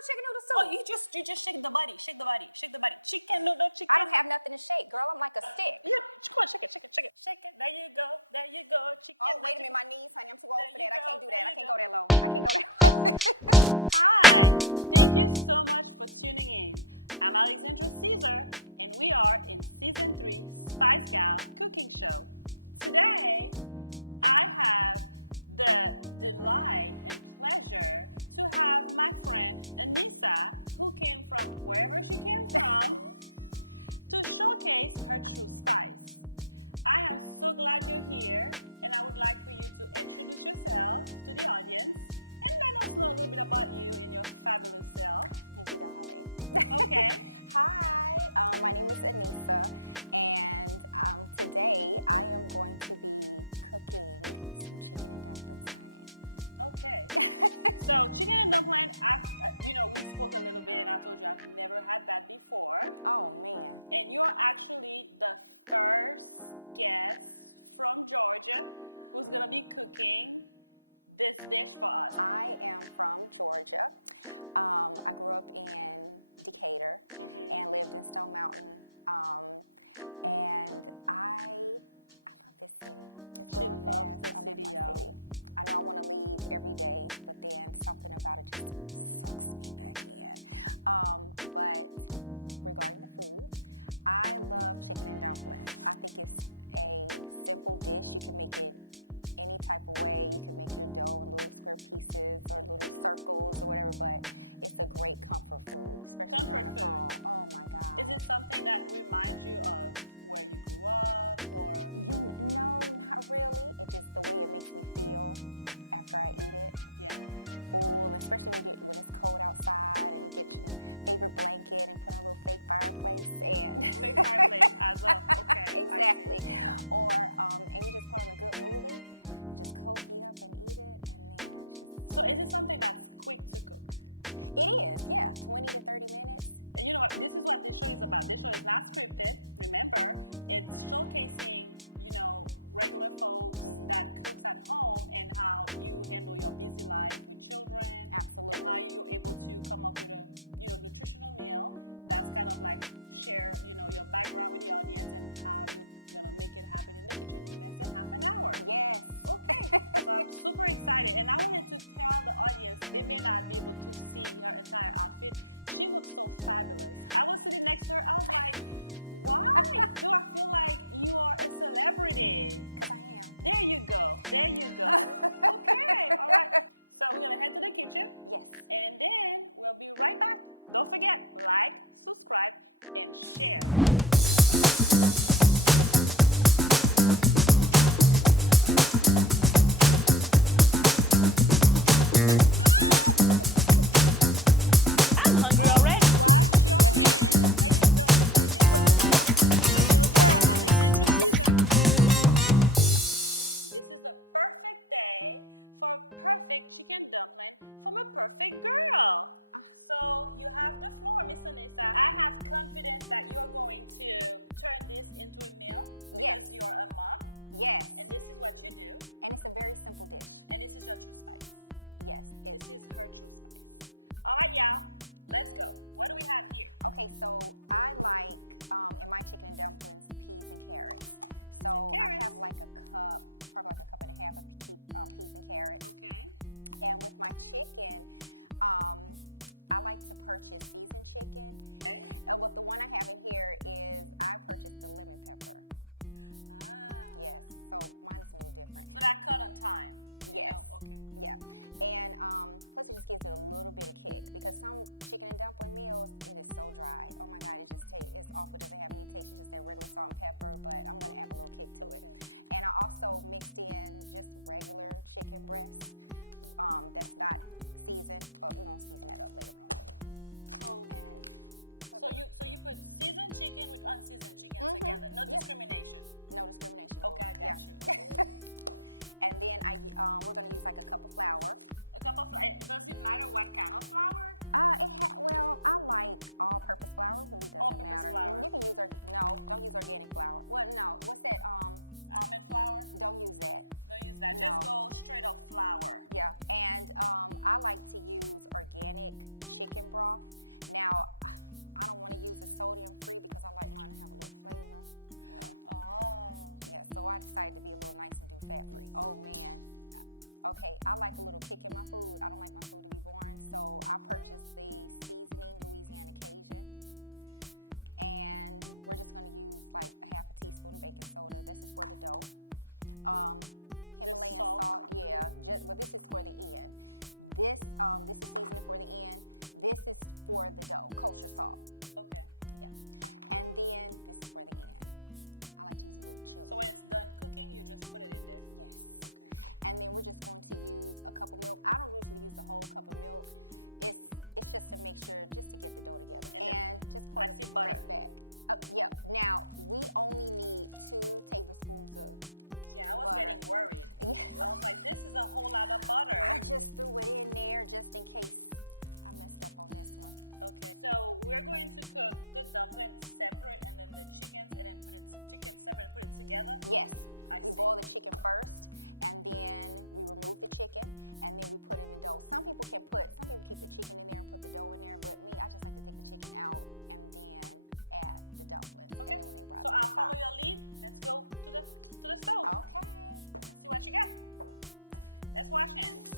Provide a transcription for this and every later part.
noodle chicken noodle soup. Oh, you just shake the body. Chicken noodle chicken. I don't have nothing to shake, girl. I'm like a stick. Yeah, come on, shake it. There you go. Chicken. Oh, wait a minute, my knees, honey. I'm too old for There that. you I can't go, do there that. I you can't go. go that low. I can't go that low. Hi, thank you so much for tuning in. I'm Alexandra Caesar, and we are in Season 3 Spice Gal Cooking Show. Today, I have the delight and pleasure to have my friend Aneesah, who came from wherever she came from, to showcase her true spice. I am so glad you're here, and I would like for you to introduce yourself to the audience and let us know a little bit about you and your fabulous self. Thank you, darling. Okay. Hi, my name is Aneesah, and today I am going to be cooking some chicken and dumplings, honey. Okay. So chicken and dumpling, we spoke a little bit, and I told you I've never had that before. Oh, man. And you're actually the first guest from Georgia who's gonna be cooking this dish for us. I am from Georgia. I grew up in Decatur and lived in Stone Mountain. And I love this city. It's She going loves fast. the I city, love my y'all. city. I know I want to leave every day, but then something about it just sucks me back in. But regarding the food, I love chicken and dumplings. I think it's a simple dish. You can make it any type of way. You can make your dough in little square pieces or little circles or whatever, but it's a great comfort food, especially during the fall. Oh my God. Is it something that reminds you of where you grew up, or? No, not really. It's just the way it makes me feel after I eat it. Yeah. Full, especially when it's cold outside and you get your favorite blanket and put on a little fake fireplace and Fake fireplace as of, okay. Exactly. Or and you just put on a good movie and just cozy up and eat it, and then it's just. So is it something that's quick to cook? It is, yeah, 20 to 30 minutes. And you know what? This is what this show is about. This show is not scripted. Remember, it's showcasing, regular folks that cooks at home and how you handle your busy life with children. Absolutely. And how you're able to come up with a, nutritional meal that's kind of like share, your background with the audience and how you're gonna make it happen in the kitchen in less than half an hour. Yes. Okay, so I'm super excited, and I wanted to tell the audience, they may not be able to see her entire outfit. She looks so fabulous. I was sitting next to her, I was like, why do I feel like you are a celebrity? Because I am. There you go. Okay, all right. So we're gonna head to the kitchen. Yes. And then we'll be right back. Don't forget, like, subscribe, and share. Chicken dumpling from a perfect girl. So you have the floor, Miss Aneesah. I have confidence that you're going to turn this into a meal because you're a mom. Yes. And this is what you do. And it's a very simple dish. And this is your true spice. Yes. This is her true spice. All right, y'all. Let's go. What do we have here? Okay, so I like in my chicken and dumplings peas and carrots. So I have like a cup, probably like a cup and a half of peas and carrots. Okay. And with my chicken, I like to purchase seasoned chicken. Okay. But the one I have in here is I purchased the lemon pepper. Yes, so mine is a little different. So that cut on time. Yes. Okay. Yeah. And plus it just gives it a little bit of kick because some chicken and dumpling meals, it is so dry. Oh my God, it's awful. It doesn't have any taste. It's just that regular salt and pepper, but I'm gonna add a little kick to it. And I also mixed in just regular chicken breasts that's not seasoned, but we're gonna season that up later on. So you put seasoned chicken with unseasoned chicken together. No discrimination. No discrimination. Okay, I got you. Okay. And then we're gonna use like a cup of flour. A cup of flour. Does it matter what kind of flour? Well, I like all-purpose flour. Really doesn't All-purpose matter. flour. You can use don't use organic flour. Well, no. What's that? Almond flour? Don't use that. Don't use that. No. Just go straight up flour. Yeah, and I like to use organic chicken broth. Now, I don't want to use a sodium-free because I like mine to have a little flavor. Well, Oh. yeah, so I decided to be a little nice and do fat-free. Oh, man. Okay, I like a little kick in my food. I don't like my food to be boring, so I purchased the seasoning Louisiana Cajun. And we're just gonna use like a half a teaspoon of baking soda. This is for the dough. Himalayan salt, yeah. Well, this is for the end. This is seasoning for the end. This is for the dough, kosher salt. Okay. Yeah. And then this is for the end. I like to use a little chili. So when it's done cooking, you just put it in there? Yes. Okay. And then we're just going to use a cup of milk. I don't usually use the whole cup of milk. It's just to make sure, just to get the dough together. And just pour the rest back. Yeah. Now, we only need 2 tablespoons of Yeah, I was butter. getting worried. Yeah. I was like, this is a whole lot of butter. I just threw it in there just in case I messed up on this one. Okay, so we're going to cook the dumplings separate and then the chickens and then put it chicken separate and put it together? Yes. We see. boil the chicken first, and then we remove the chicken, and then we put in the dough. Some people keep the chicken in there and put the dough in there, but me, I just like to take the chicken out and then add the dumplings. Okay, And then when they rise so to the I'll follow top. your lead. Let's go to the stove. Okay. Let's see what you got. Let's wash hands.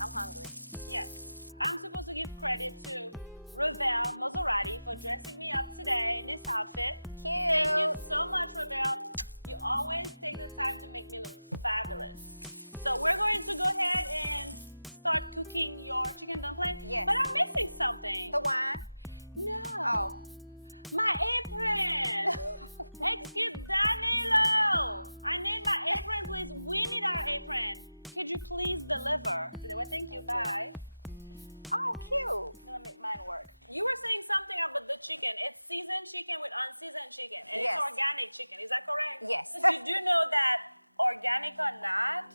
I'm hungry. Yes. I'm supposed to give credit to Ravel Maserati for dressing me up today in this outfit. Cute. Thank you so much, Ravel. You always take the time to make me look fabulous. So we're going to go ahead and start cooking your chicken dumpling. Yes. But I'm missing something. The wine? No. Oh. My apron. Excuse Danilo. I need my apron, please. We need our apron. Could you please deliver? Well, thank you. Bye. Oh, cute. I'm gonna make mine work. You were saying something about the chicken. It's seasoned chicken with unseasoned chicken, and Yes. it's organic chicken. Is that correct? Yes. Because you do know that organic or not,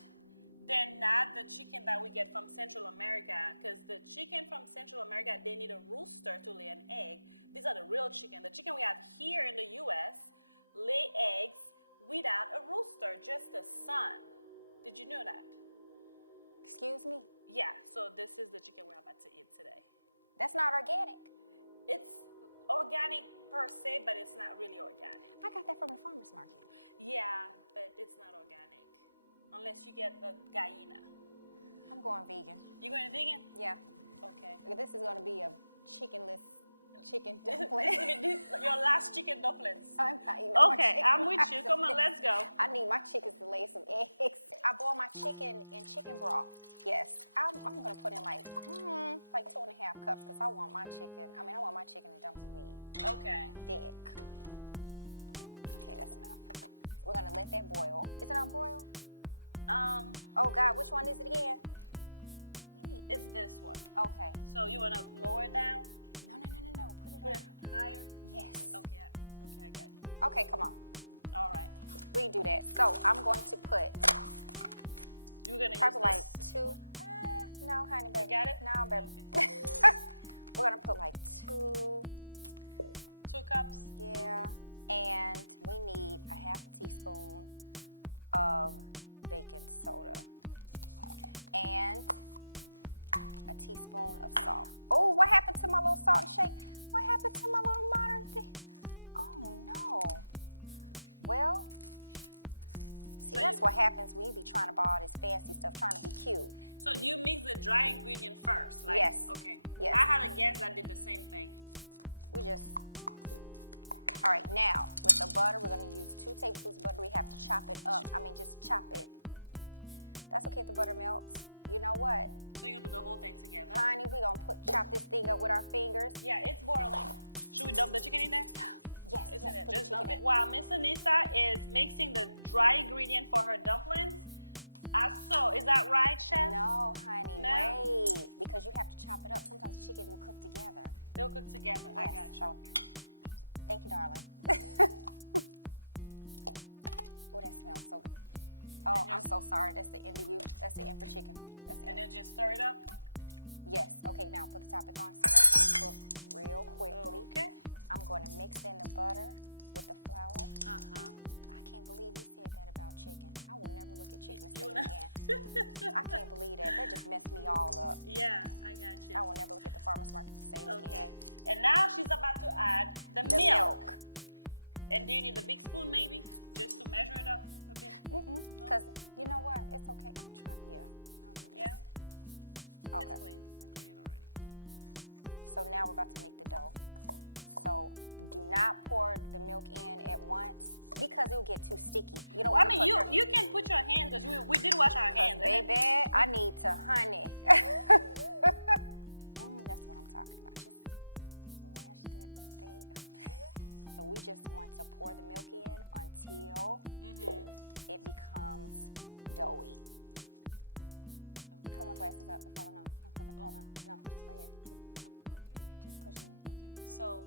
they're not the chicken that we get from Central America. Because the chicken from Central America, they need a rooster to lay an egg. These are the real chicken. The chicken we have here in the U.S. lay eggs without a rooster, just the sun. Did you know that? Excuse me? Yeah. So this is the chicken we're about to eat today. That's not organic. It's organic per se, but it's not really organic. I got that from the farmer's market. Yeah, but it's not organic. Unless you get the gallina. I'm going vegan. You going vegan? Yeah. Okay. This is going to be a chickenless chicken dumpling. Your last chicken dumplings. I'm not eating my Okay, chicken. I'm with you. Come on, let's go. I need my chickens to lay some eggs. I boil my chicken in chicken broth. Yes, I'm gonna put in like 2.5 cups because I want my chicken and dumplings to be Okay. thick. Okay, that's enough. We're gonna let that boil. Is it on boil? Oh God, which one is it again? It's this one. Okay. So you wanna lower it down? No. Put it Put on. it higher? Yes. Okay, I got you. Okay, come on. All right. We can do that. So I'm going to put You're gonna probably like use 2. No, honey, baby. You got it? No, baby. Okay. We're gonna put like 2. 2 cups. Yeah. And we need a half a teaspoon of baking soda and a teaspoon of salt. Oh, what happened to my little salt and shake? What happened to my little modern thing? Oh no. Well, see, So that's what happens when you be trying to buy all this fancy stuff, trying to be cute. So you mix the dry ingredient first? Like, Yes. Okay. Yes. I had a guest that did the same thing. We just, all right, now with the butter, we're gonna use 2 tablespoons of butter. We have to chop it up. I mean, just chop it. That's okay if the butter melts. You know what? So you're gonna put the whole thing together? Honey, we're gonna chop this thing up with our fingers. Yeah, it's boiling. Should we dump the chicken in there? Yes, Isn't it? put the Just chicken dump it. in. While Miss Aneesah is mixing the dry ingredient for her dumplings, I saw, is that right, Chef? No, honey, No? wait. Because you have to chop it up. Sometimes the chicken will cook together. They'll cook together. I Yes, got you. so- Thank you, darling. Oh, that smells so good. Oh, I'm so sorry. That's the end of you. That's the end for chicken. That's the And end. then just stir it up. Yes. Okay, now put the topic on so that's gonna cook real quickly. Okay. I'm going to mix in the butter with the flour. Uh-huh. I can't can't believe you said that about chicken. I will never look at chicken the You same know- again. I can't believe that. That just messed me all up. Yeah, I got you. I will never look at the farmer's market the same Okay. again. And now she's about to add the The milk. And do you need a big spoon maybe? Just to measure it up a bit? Because you know what? It's okay. I'm trying. Yeah. I'll do this. Yeah? Okay. It's clean. I cleaned it already. So now we're about to make the dough. So do not pour the milk in at once because it will get too sticky. You don't Well, I want to mean, put you can put your hands, because we did wash our hands. baby, I need to honey. That's what I'm talking about. Just mash that thing. So we just want to pour the milk in until it becomes doughy. Pull my glasses up. They're falling off. No, just right here. Just push it in. So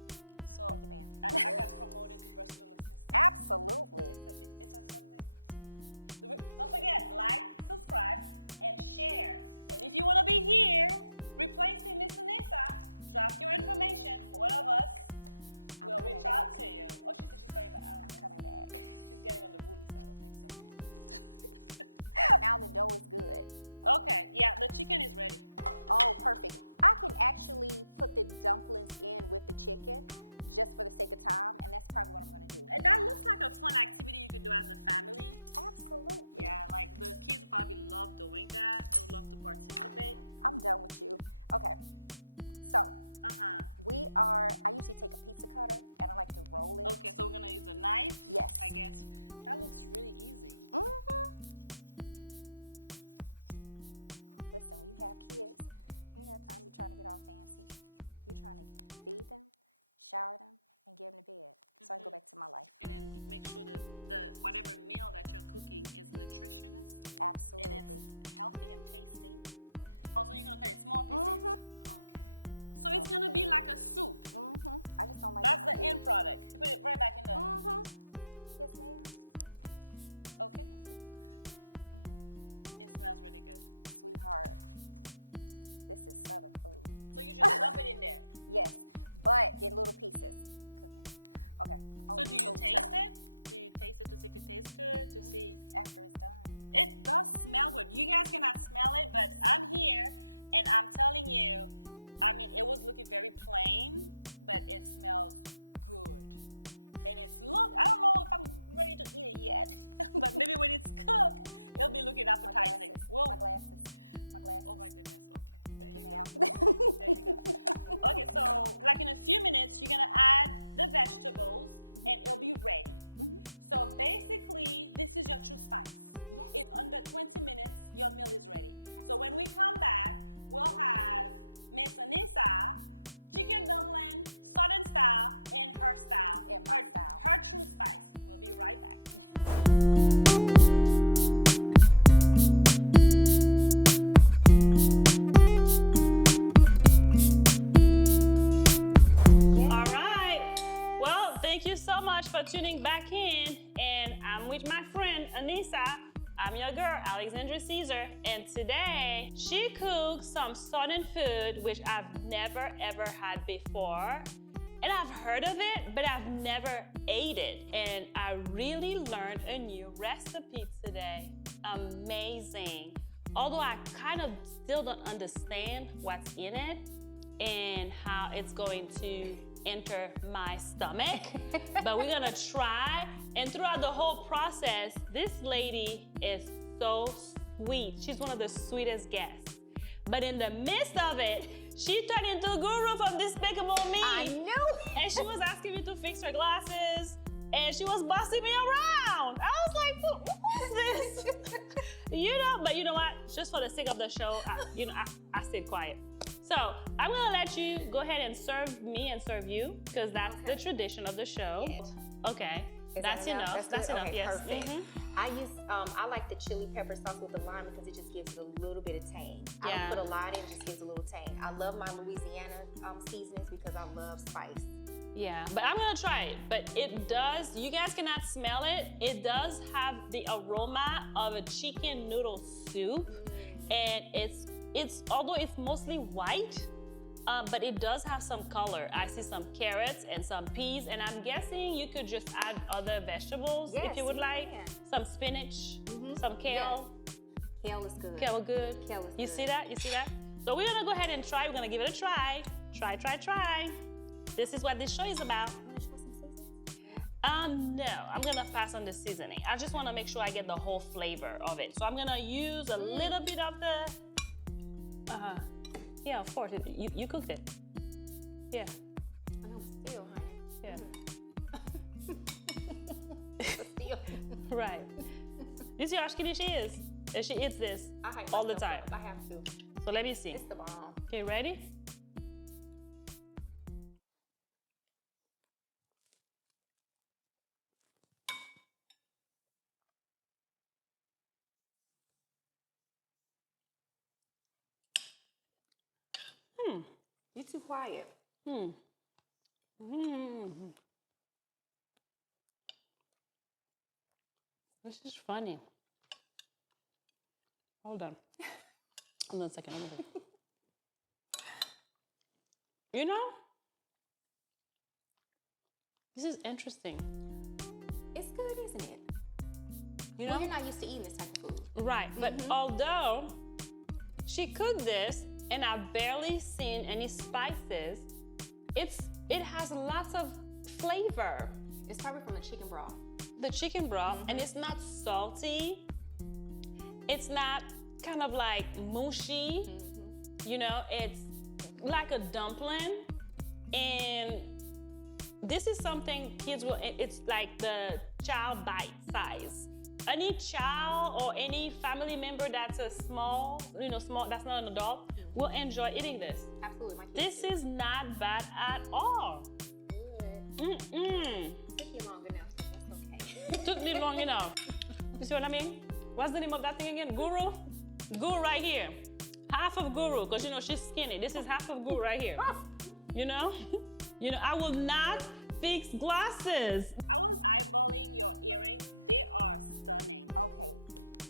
Thank you, ma'am. I got promoted to personal assistant. Absolutely. Is that something? Don't forget, like, subscribe, and share. And if you want to be here, replacing Miss Aneesah, drop your information. One of us will reach out to you. Oh, she said she's coming back. I'm coming back. She's getting on the booty side, I don't think so. Now the dough is good. Okay, yeah, the chicken is ready. Oh, perfect. I can actually put the dumplings in with the chicken just for the sake of time, and that's probably what I'm gonna do. And that looks like a fun activity you could do as a family. Absolutely. Yeah, like the kids would probably love doing that. They would love to participate. I'm done with you. Okay. So I usually take a pizza cutter and I like to roll it. Okay, so we're gonna use a knife. Yes. I guess. That looks really easy. Listen, when you have kids, you ain't got time to be trying to get all fancy. You're trying to feed them, shower them, and get them to bed. So I can go back to my life. And then make sure that the whatever meal that you're cooking is nutritious. Absolutely. And it's healthy and tasty. Also, you're gonna cut it small pieces. Okay. So it's gonna be like a soup. I just don't like That's it the end product. You put it right back in the. Yes, ma'am. Okay. It smells really good. Sweetheart, this is Southern food. So you just dump it in there. Yes, but in little pieces. Cooking. Okay. So do you taste it? Do you taste it to see if it tastes good? To see after it's done? It does smell good. You guys cannot smell it, but I'm here and I'm telling you, I mean, it was looking very plain, but it smells good. And I don't know if I'm ready to eat it yet, but maybe when it's cooked, it'll be looking appetizing. My glasses. Oh my goodness, okay. Thank you, ma'am. There you go. Okay, so like in a few minutes, you're gonna add the vegetables and it'll be ready. So basically, this is your true spice. Yes. In under 20 minutes, your meal is ready. So when we come back, we'll have Miss Aneesah, chicken dumpling, Southern style, and her style. And my style. Her true spice. We'll be right back. Thank you so much for tuning back in, and I'm with my friend Aneesah. I'm your girl, Alexandra Caesar, and today she cooked some Southern food which I've never ever had before. And I've heard of it, but I've never ate it. And I really learned a new recipe today. Amazing. Although I kind of still don't understand what's in it and how it's going to enter my stomach, but we're gonna try. And throughout the whole process, this lady is so sweet. She's one of the sweetest guests. But in the midst of it, she turned into a guru from Despicable Me. I knew. And she was asking me to fix her glasses, and she was bossing me around. I was like, what is this? But you know what? Just for the sake of the show, I stayed quiet. So I'm gonna let you go ahead and serve me and serve you, because that's the tradition of the show. Okay, that's enough. That's enough. Okay, yes. Perfect. I like the chili pepper sauce with the lime because it just gives it a little bit of tang. I don't put a lot in, it just gives a little tang. I love my Louisiana seasonings because I love spice. Yeah, but I'm gonna try it. But it does, you guys cannot smell it. It does have the aroma of a chicken noodle soup. And it's although it's mostly white, but it does have some color. I see some carrots and some peas, and I'm guessing you could just add other vegetables if you would like. Can. Some spinach, some kale. Kale is good. Kale good. Kale is You good. see that? You see that? So we're gonna go ahead and try. We're gonna give it a try. Try, try, try. This is what this show is about. Want to show some seasoning? No, I'm gonna pass on the seasoning. I just wanna make sure I get the whole flavor of it. So I'm gonna use a little bit of the, yeah, of course, you cooked it. Yeah, I know, still, honey. yeah, But still. right. You see how skinny she is? And she eats this I hype all the myself time. up. I have to. So let me see. It's the bomb. Okay, ready? You're too quiet. This is funny. Hold on. Hold on a second. You know, this is interesting. It's good, isn't it? You know, Well, you're not used to eating this type of food. right? But although she cooked this, and I've barely seen any spices, it has lots of flavor. It's probably from the chicken broth. The chicken broth, and it's not salty. It's not kind of like mushy. You know, it's like a dumpling. And this is something kids will, it's like the child bite size. Any child or any family member that's a small, small, that's not an adult, will enjoy eating this. Absolutely, my kids. This is not bad at all. Mm-mm. Took you long enough, so that's okay. It took me long enough. You see what I mean? What's the name of that thing again? Guru? Guru right here. Half of Guru, because she's skinny. This is half of Guru right here. You know? I will not fix glasses. I was eyeballing your earrings. They are stunning. Okay.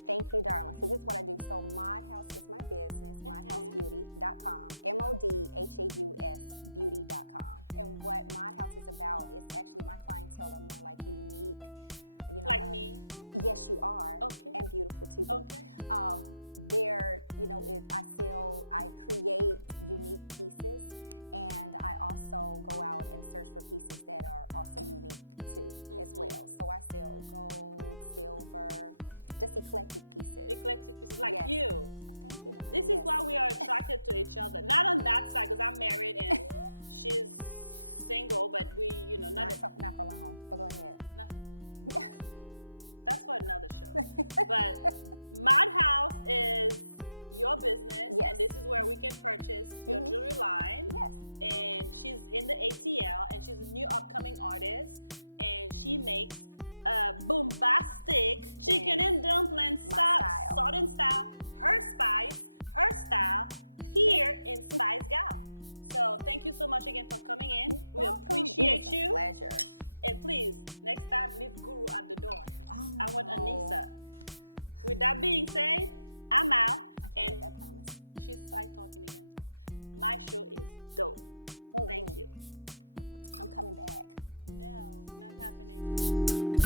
Thank you, darling. So this is what I do. So Mod House is my business, modhousebeauty.com. MODHAUS beauty.com. And what Mod House is about is actually my clientele are more like unique. Like me? Yes, you are. Okay. And beautiful too. Okay. I create unique pieces, and I also go out and search for pieces that are also unique too, as well. So I sell gold, silver, just eclectic pieces. Eclectic pieces, like Yes. you. Oh, thank you, darling. This is why we are attracted to each other. Not on that side, because I'm married and she's single, but we, Not for long, but go ahead. That's for another show. But Mod House is your business, Yes. and this is where we can purchase your jewelry line. Yes. And she's in the ATL, and she's a new upcoming artist, and she makes bombastic chicken and dumplings style. southern style, her spice, her style, here in Spice Gal. So thank you so much again for coming in. We appreciate It was you. a pleasure. And please, next time, leave Guru at the door. Oh. I want Aneesah. With that being said, I'm out. I can't make that promise. She's side talking again. My show is dope. Thank you. I'm coming back. No, not happening.